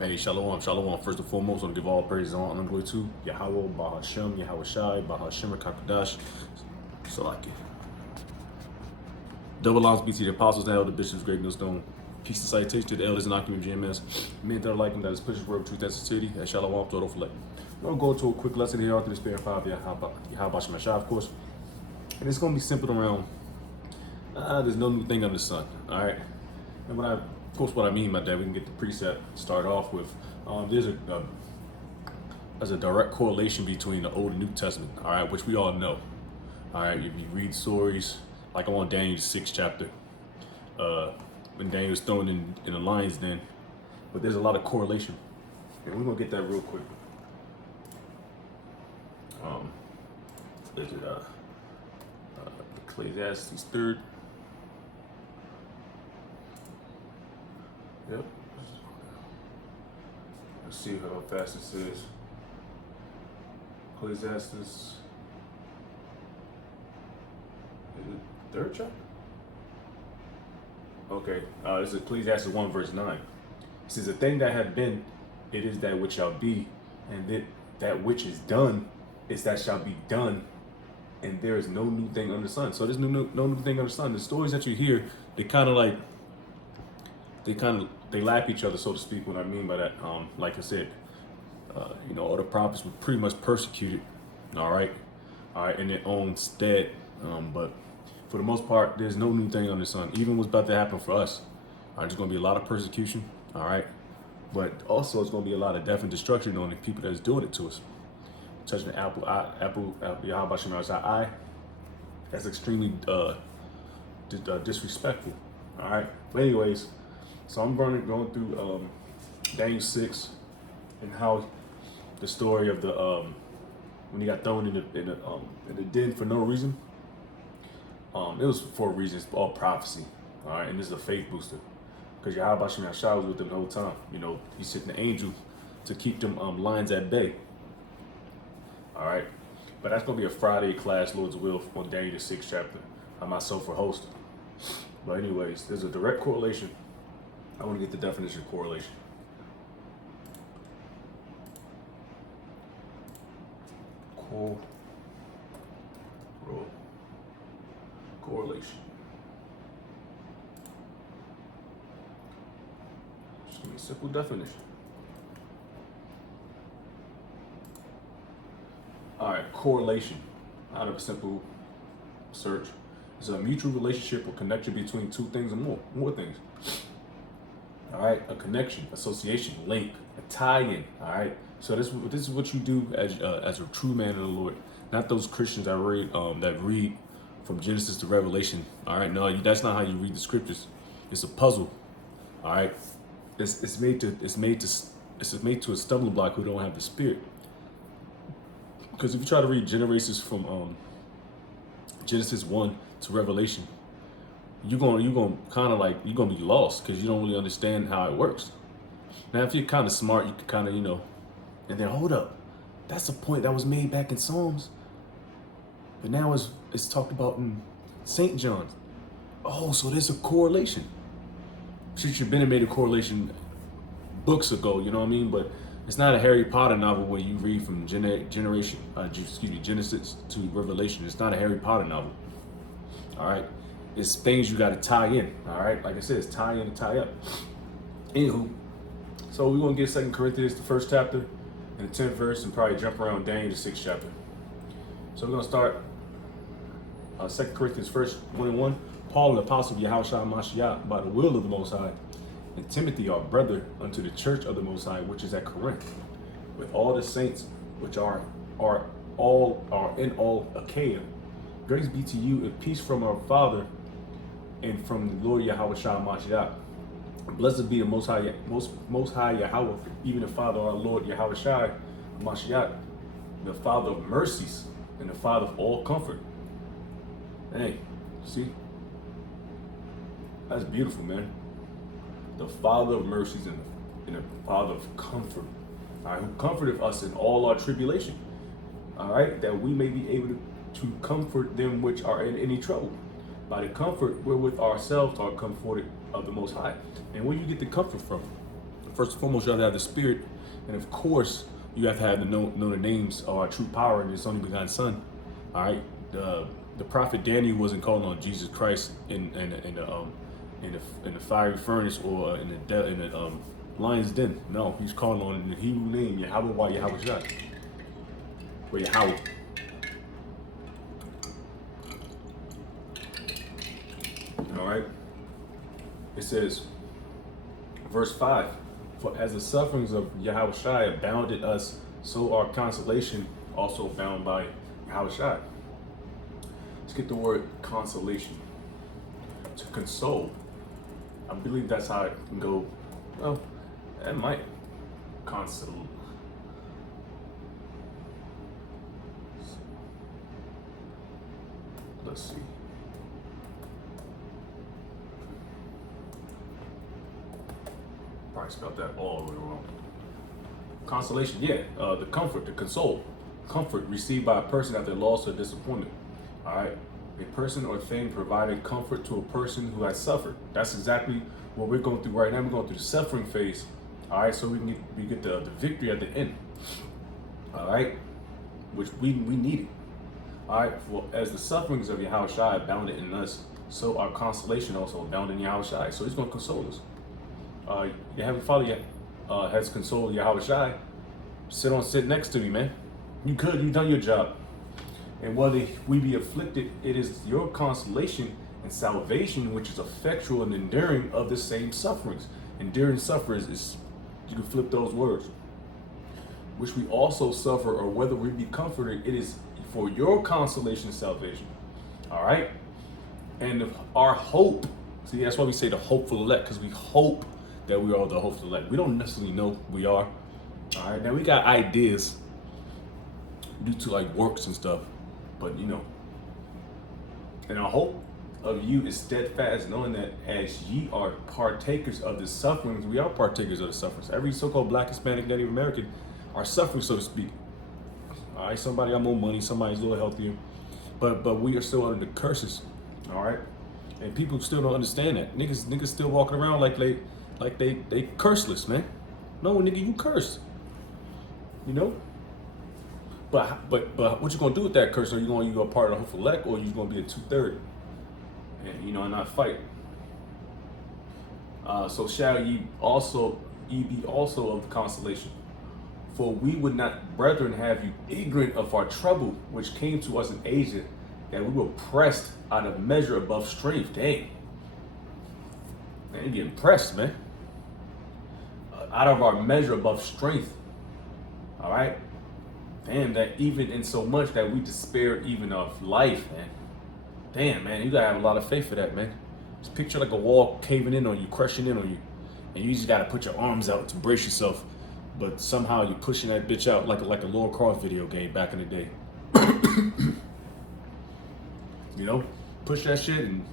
Hey, shalom, shalom. First and foremost, I want to give all praise and honor and glory to Yahweh, Bahashem, Yahweh Shai, Bahashem, Kakadash. So I can. Double honors be to the apostles, the elder bishops, great millstone. Peace and salutation to the elders and Akim GMS. Men that are like him, that is pushes word of truth, that's the city. And shalom to all over. We're going to go into a quick lesson here after the Spirit of Yahweh Shem Shai, of course. And it's going to be simple around. There's no new thing under the sun, all right? And what I mean by that, we can get the precept started off with. There's a direct correlation between the Old and New Testament, all right, which we all know. All right, if you read stories, like I'm on Daniel's 6th chapter, when Daniel was thrown in the lion's den, but there's a lot of correlation. And we're going to get that real quick. Is it Ecclesiastes 3rd? Yep. Let's see how fast it says. Ecclesiastes. Is it 3rd chapter? Okay. This is Ecclesiastes 1 verse 9. It says, "The thing that had been, it is that which shall be, and that which is done is that shall be done, and there is no new thing under the sun." So there's no new thing under the sun. The stories that you hear, they kind of they lap each other, so to speak. What I mean by that, like I said, all the prophets were pretty much persecuted, all right, in their own stead. But for the most part, there's no new thing under the sun. Even what's about to happen for us, there's going to be a lot of persecution, all right, but also it's going to be a lot of death and destruction on the people that's doing it to us. Touching the apple, Yahweh Shem eye, that's extremely disrespectful, all right. But anyways. So I'm going through Daniel 6 and how the story of the when he got thrown in the den for no reason. It was for a reason. It's all prophecy. All right, and this is a faith booster because Yahweh Shem Shai was with them the whole time. He sent the angel to keep them lions at bay. All right, but that's gonna be a Friday class, Lord's will, on Daniel the 6th chapter. I myself for hosting. But anyways, there's a direct correlation. I want to get the definition of correlation. Correlation. Just give me a simple definition. All right, correlation. Out of a simple search, is a mutual relationship or connection between two things or more things. All right, a connection, association, link, a tie-in. All right, so this is what you do as a true man of the Lord, not those Christians that read from Genesis to Revelation. All right, no, that's not how you read the scriptures. It's a puzzle. All right, it's made to a stumbling block who don't have the spirit. Because if you try to read generations from Genesis 1 to Revelation, you're gonna be lost because you don't really understand how it works. Now, if you're kind of smart, you can kind of and then hold up, that's a point that was made back in Psalms, but now it's talked about in St. John. Oh, so there's a correlation. Should have made a correlation books ago, you know what I mean? But it's not a Harry Potter novel where you read from Genesis to Revelation. It's not a Harry Potter novel. All right. It's things you got to tie in, all right? Like I said, it's tie in and tie up. Anywho, so we're going to get 2 Corinthians, the 1st chapter, and the 10th verse, and probably jump around Daniel, the 6th chapter. So we're going to start 2 Corinthians 1:1. Paul, an apostle of Yahweh Shai Mashiach, by the will of the Most High, and Timothy, our brother, unto the church of the Most High, which is at Corinth, with all the saints which are in all Achaia. Grace be to you and peace from our Father and from the Lord Yahweh Shai Mashiach. Blessed be the Most High Yahweh, even the Father of our Lord Yahweh Shai Mashiach, the Father of mercies and the Father of all comfort. Hey, see? That's beautiful, man. The Father of mercies and the Father of comfort. All right, who comforteth us in all our tribulation. All right, that we may be able to comfort them which are in any trouble, by the comfort wherewith ourselves are comforted of the Most High. And where you get the comfort from? First and foremost, you have to have the Spirit, and of course, you have to have know the names of our true power and His only begotten Son. All right, the prophet Daniel wasn't calling on Jesus Christ in the fiery furnace or in the lion's den. No, he's calling on the Hebrew name Yahweh Yahweh Shai, or Yahweh. All right. It says, verse 5, for as the sufferings of Yahweh Shai abounded us, so our consolation also bound by Yahweh Shai. Let's get the word consolation. To console. I believe that's how it can go. Well, that might console. Let's see. Probably spelled that all the way wrong. Consolation, yeah, the comfort, the console. Comfort received by a person after loss or disappointment. All right, a person or thing providing comfort to a person who has suffered. That's exactly what we're going through right now. We're going through the suffering phase. All right, so we get the victory at the end. All right, which we need it. All right, well, as the sufferings of Yahweh Shai abounded in us, so our consolation also abounded in Yahweh Shai. So He's going to console us. Your Heavenly Father has consoled Yahweh Shai. Sit next to me, man. You've done your job. And whether we be afflicted, it is your consolation and salvation which is effectual and enduring of the same sufferings. Enduring sufferings is, you can flip those words, which we also suffer, or whether we be comforted, it is for your consolation and salvation. All right? And our hope, see, that's why we say the hopeful elect, because we hope that we are the hopeful elect. We don't necessarily know we are. All right, now we got ideas due to like works and stuff, but you know, and our hope of you is steadfast, knowing that as ye are partakers of the sufferings, we are partakers of the sufferings. Every so-called Black, Hispanic, Native American are suffering, so to speak. All right, somebody got more money, somebody's a little healthier, but we are still under the curses. All right, and people still don't understand that. Niggas still walking around like they curseless, man. No, nigga, you cursed. You know? But what you gonna do with that curse? Are you gonna part of the hopeful elect, or you gonna be a 2/3? And you know, and not fight. So shall ye be also of the consolation. For we would not, brethren, have you ignorant of our trouble which came to us in Asia, that we were pressed out of measure above strength. Dang. Man, you getting pressed, man. Out of our measure above strength. All right? Damn, that even in so much that we despair even of life, man. Damn, man, you gotta have a lot of faith for that, man. Just picture like a wall caving in on you, crushing in on you, and you just gotta put your arms out to brace yourself, but somehow you're pushing that bitch out like a Lara Croft video game back in the day. You know, push that shit, and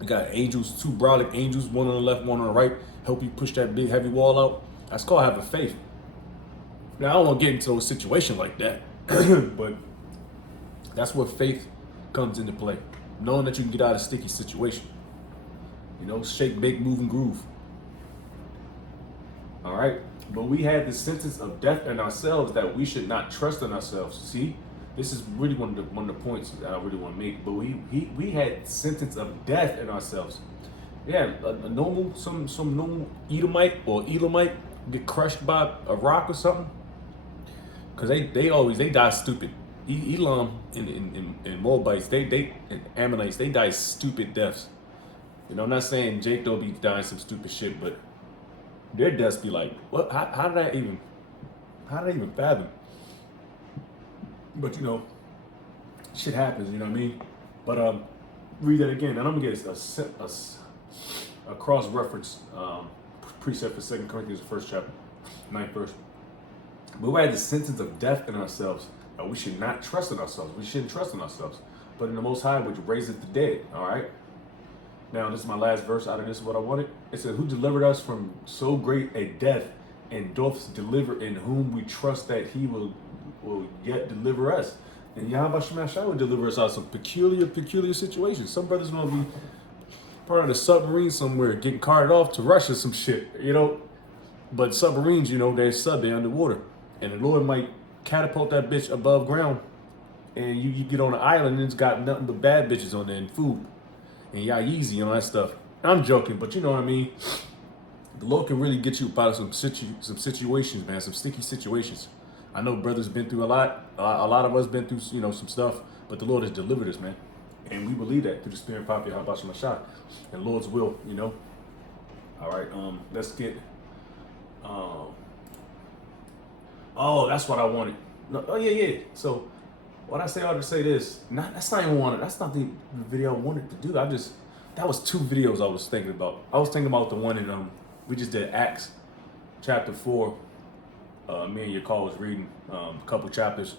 you got angels, two brolic angels, one on the left, one on the right, help you push that big heavy wall out. That's called having faith. Now, I don't want to get into a situation like that, but that's where faith comes into play. Knowing that you can get out of a sticky situation. You know, shake, bake, move, and groove. All right? But we had the sentence of death in ourselves, that we should not trust in ourselves. See? This is really one of the points that I really want to make. But we had sentence of death in ourselves. Yeah, some normal Edomite or Elamite get crushed by a rock or something. Because they die stupid. Elam and Moabites, and Ammonites, they die stupid deaths. You know, I'm not saying Jake don't be dying some stupid shit, but their deaths be like, what? How did I even fathom? But you know, shit happens. You know what I mean? But read that again, and I'm gonna get a cross reference precept for 2 Corinthians, the 1st chapter, 9th verse. But we had the sentence of death in ourselves. We should not trust in ourselves. We shouldn't trust in ourselves, but in the Most High, which raiseth the dead. All right. Now, this is my last verse out of this, what I wanted. It says, who delivered us from so great a death, and doth deliver, in whom we trust that he will yet deliver us. And Yahweh Shemashai will deliver us out of some peculiar situations. Some brothers going to be part of the submarine somewhere, getting carted off to Russia, some shit, you know. But submarines, they're underwater, and the Lord might catapult that bitch above ground, and you get on an island and it's got nothing but bad bitches on there and food and y'all easy and all that stuff. I'm joking, but you know what I mean. The Lord can really get you out of some situations, man, some sticky situations. I know brothers been through a lot. A lot of us been through, some stuff, but the Lord has delivered us, man. And we believe that through the Spirit of Prophet Habashim Mashah and Lord's will, All right, let's get. Oh, that's what I wanted. No, oh yeah. So, what I say, I ought to say this. That's not even one. That's not the video I wanted to do. That was two videos I was thinking about. I was thinking about the one in we just did Acts, chapter 4. Me and Yakal was reading a couple chapters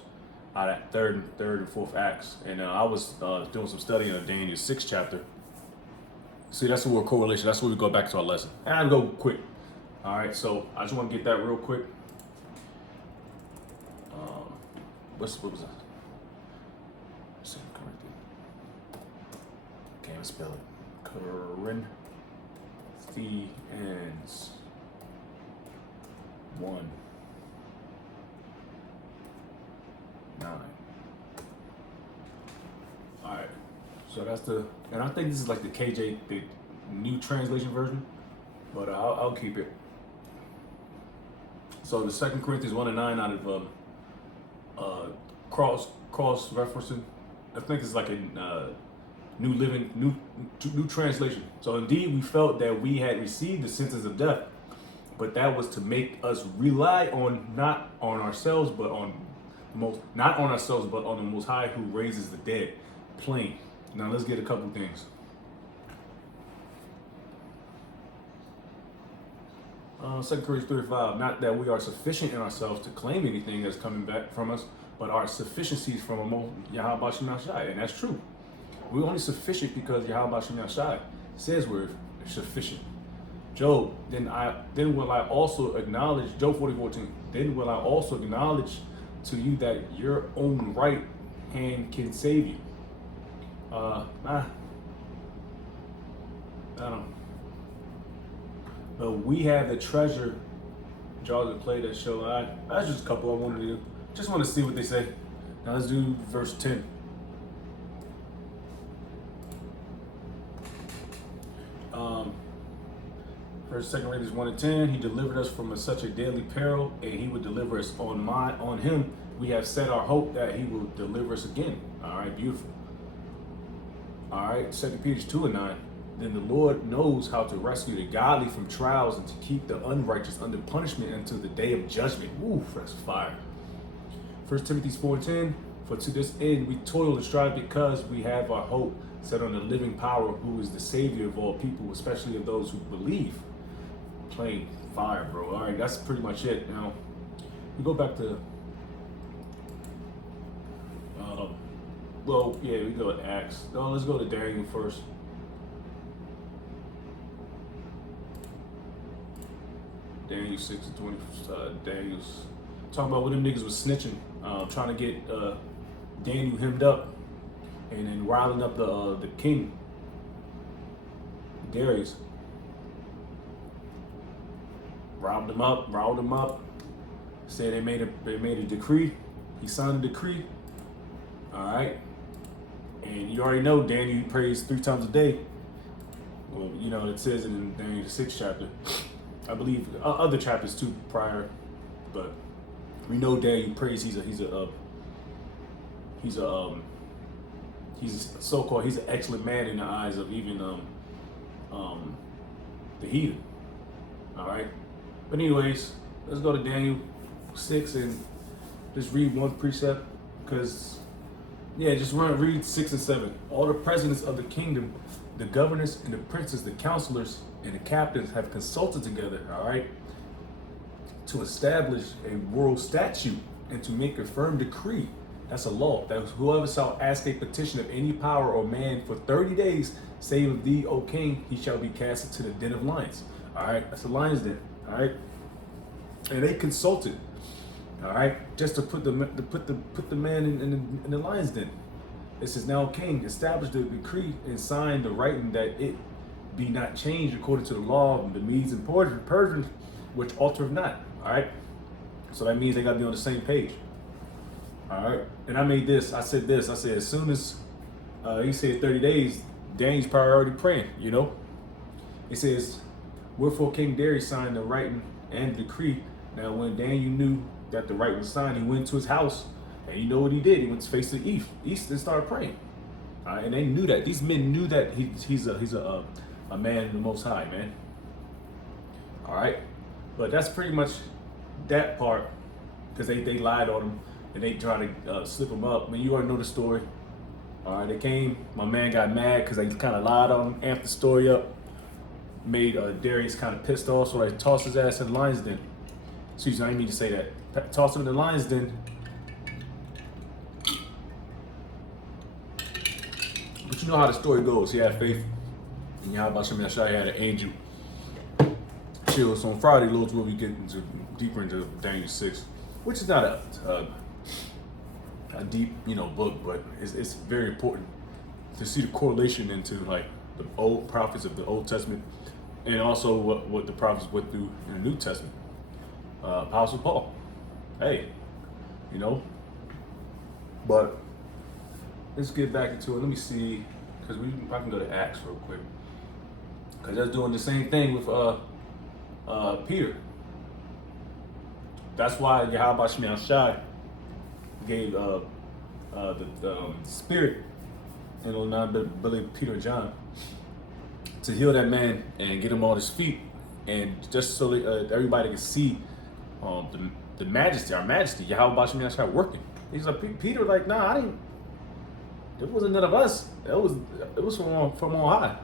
out of third and fourth Acts, and I was doing some studying of Daniel's 6th chapter. See, that's the word correlation. That's where we go back to our lesson. And I'll go quick. All right, so I just want to get that real quick. What was that? Can't spell it. Corinthians 1:9. All right, so that's and I think this is like the the new translation version, but I'll keep it. So the 2 Corinthians 1:9 out of cross referencing, I think it's like a new translation. So indeed we felt that we had received the sentence of death, but that was to make us rely not on ourselves but on the Most High, who raises the dead. Plain. Now let's get a couple things. 2 Corinthians 3:5, not that we are sufficient in ourselves to claim anything that's coming back from us, but our sufficiency is from Yahweh Shem Yahshai. And that's true. We're only sufficient because Yahweh Shem Yahshai says we're sufficient. Job, then will I also acknowledge, Job 40:14, then will I also acknowledge to you that your own right hand can save you. I don't know. But we have the treasure, Jaws and play that show. That's just a couple I wanted to do. Just want to see what they say. Now let's do verse 10. First, 2 Corinthians 1:10. He delivered us from such a deadly peril, and he would deliver us on him. We have set our hope that he will deliver us again. All right, beautiful. All right, 2 Peter 2:9. Then the Lord knows how to rescue the godly from trials and to keep the unrighteous under punishment until the day of judgment. Ooh, that's fire. 1 Timothy 4:10. For to this end we toil and strive because we have our hope set on the living power, who is the Savior of all people, especially of those who believe. Plain fire, bro. All right, that's pretty much it. Now we go back to. We go to Acts. No, let's go to Daniel first. Daniel 6:20. Daniel's talking about when them niggas was snitching, trying to get Daniel hemmed up, and then riling up the king, Darius. Riled him up. Said they made a decree. He signed a decree. All right. And you already know Daniel prays 3 times a day. Well, it says it in Daniel 6th chapter. I believe other chapters too prior, but we know Daniel prays. He's so-called he's an excellent man in the eyes of even the heathen. All right. But anyways, let's go to Daniel 6 and just read one precept, because just read 6 and 7. All the presidents of the kingdom, the governors and the princes, the counselors and the captains have consulted together, all right, to establish a world statute and to make a firm decree. That's a law, that whoever shall ask a petition of any power or man for 30 days, save of thee, O king, he shall be cast into the den of lions. All right, that's the lion's den. All right, and they consulted. All right, just to put the man in the lion's den. It says, now king, establish the decree and sign the writing that it be not changed according to the law of the Medes and Persians, which altereth not. All right. So that means they got to be on the same page. All right. And I made this. I said this. I said as soon as he said 30 days, Daniel's probably already praying. You know. It says, wherefore King Darius signed the writing and decree. Now when Daniel knew that the writing was signed, he went to his house, and you know what he did? He went to face the east and started praying. All right. And they knew that. These men knew that he's a man of the Most High, man. All right. But that's pretty much that part, because they lied on him and they tried to slip him up. I mean, you already know the story. All right, they came. My man got mad because they kind of lied on him, amped the story up, made Darius kind of pissed off, so they tossed his ass in the lion's den. Excuse me, I didn't mean to say that. Tossed him in the lion's den. But you know how the story goes. He had faith. And Yahweh Shem Yashai had an angel. Chill. So on Friday, Lord's will be getting deeper into Daniel 6, which is not a deep, book, but it's very important to see the correlation into like the old prophets of the Old Testament, and also what the prophets went through in the New Testament. Apostle Paul, hey, but let's get back into it. Let me see, because I can go to Acts real quick, because they're doing the same thing with Peter. That's why Yahweh Shemel Shai gave the spirit, not believe Peter and John, to heal that man and get him on his feet, and just so that, everybody can see the majesty, our majesty, Yahweh Shemel Shai working. He's like, Peter, like, nah, I didn't. It wasn't none of us. It was from on high.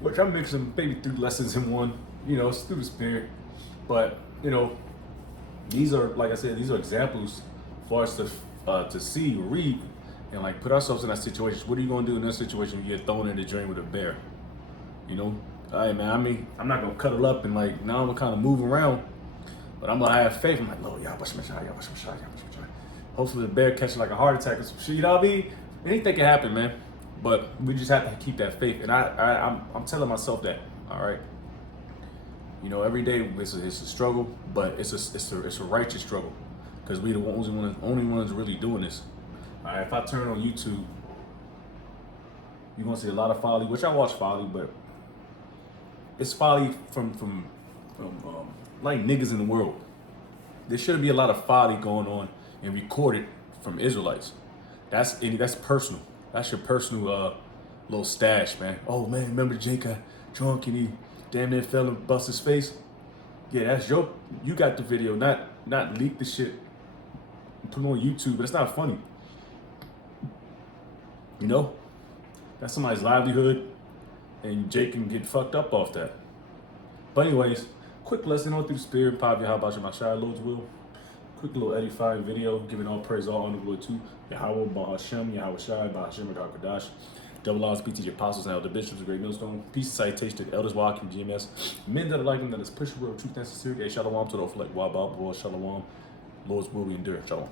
Which I'm mixing maybe 3 lessons in one. It's through the spirit, but these are, like I said, these are examples for us to see, read, and like put ourselves in that situation. What are you gonna do in that situation when you get thrown in the drain with a bear? All right, man. I mean, I'm not gonna cuddle up and like now I'm gonna kind of move around, but I'm gonna have faith. I'm like, Lord, hopefully the bear catches like a heart attack or some shit. You know what I mean? Anything can happen, man. But we just have to keep that faith, and I'm telling myself that. All right. Every day it's a struggle, but it's a righteous struggle, because we the only ones really doing this. All right, if I turn on YouTube, you're gonna see a lot of folly, which I watch folly, but it's folly from like niggas in the world. There shouldn't be a lot of folly going on and recorded from Israelites. That's personal. That's your personal little stash, man. Oh man, remember Jake got drunk and he damn near fell and bust his face? Yeah, that's you got the video, not leak the shit and put it on YouTube, but it's not funny. That's somebody's livelihood, and Jake can get fucked up off that. But anyways, quick lesson on through the spirit, Pav Yahweh Shem Yashai, Lord's will. Quick little edifying video, giving all praise, all honor, glory to Yahweh, Bahashem, Yahweh Shai, Bahashem, Kodash. Double honors, BTG apostles, and elder bishops, a great millstone. Peace, citation to the elders, Walking GMS. Men that are like them, that is pushing the world, truth and sincerity. Shalom to the Oflek, Wabab, Shalom. Lord's will we endure. Shalom.